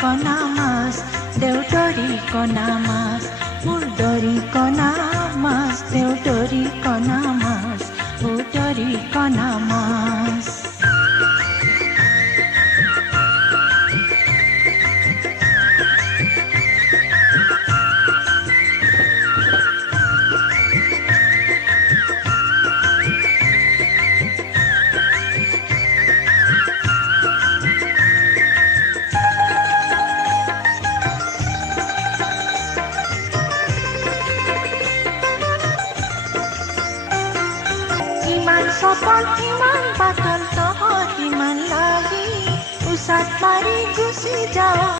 কণা মাছ দেউতৰি কণা মাছ উদৰি কণা মাছ দেউতৰি কণা মাছ উদৰি কণা মাছ সপন ইমান পাতল তহঁত ইমান লাগি উচাত মাৰি গুচি যাওঁ